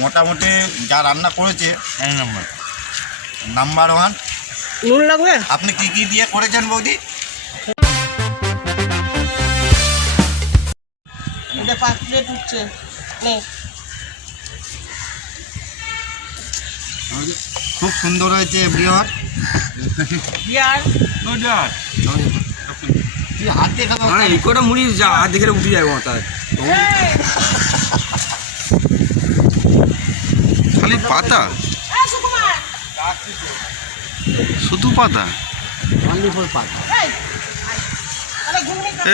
মোটামুটি যা রান্না করেছে এক নম্বর। Number one. নুন লাগবে? আপনি কি কি দিয়ে করেছেন বৌদি? এটা 5 প্লেট উঠছে। নে। খুব সুন্দর হয়েছে এভরিওয়ান। ইয়ার হাত দিয়ে খাবো হ্যাঁ ইকোটা মুড়ি যা হাত দেখে উঠে যাবে মাথায়। খালি পাতা, শুধু পাতা।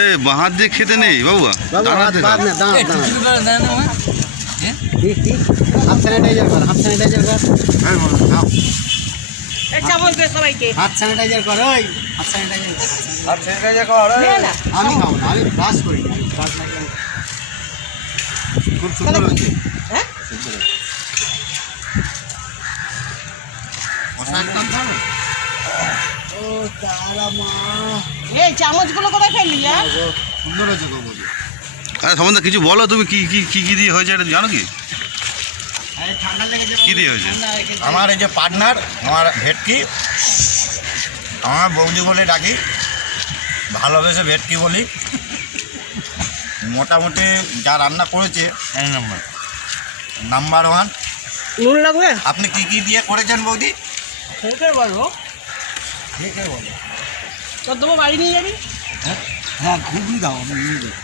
এ বাহাত দিয়ে খেতে নেই বাবুয়া, দানা দিয়ে দাও। হ্যাঁ, খাও। এই চামচ দে সবাইকে। হাত স্যানিটাইজার কর, ওই হাত স্যানিটাইজার কর। আর সেটাই কর। নে না। আমি খাবো না, আমি ব্রাশ করি না, আমি ব্রাশ না করে। খুব সুন্দর হয়েছে। হ্যাঁ? সুন্দর হয়েছে। কষা একদম ভালো। ও তারা মা, এই চামচগুলো কোথায় ফেললি? আর সুন্দর হয়েছে গো বৌদি। আরে সম্বন্ধে কিছু বলো, তুমি কি কি কি কি দিয়ে হয়েছে এটা জানো কি? কি দিয়ে হয়েছে? আমার এই যে পার্টনার, আমার ভেটকি, আমার বৌদি বলে ডাকি, ভালোবেসে ভেটকি বলি। মোটামুটি যা রান্না করেছে এক নম্বর। Number one. নুন লাগবে? আপনি কি কি দিয়ে করেছেন বৌদি? খেয়ে বলবো। ঠিক আছে বলো। তোর দেবো বাড়ি নিয়ে যাবি? হ্যাঁ, ঘুগনি দাও, আমি নিয়ে যাবো।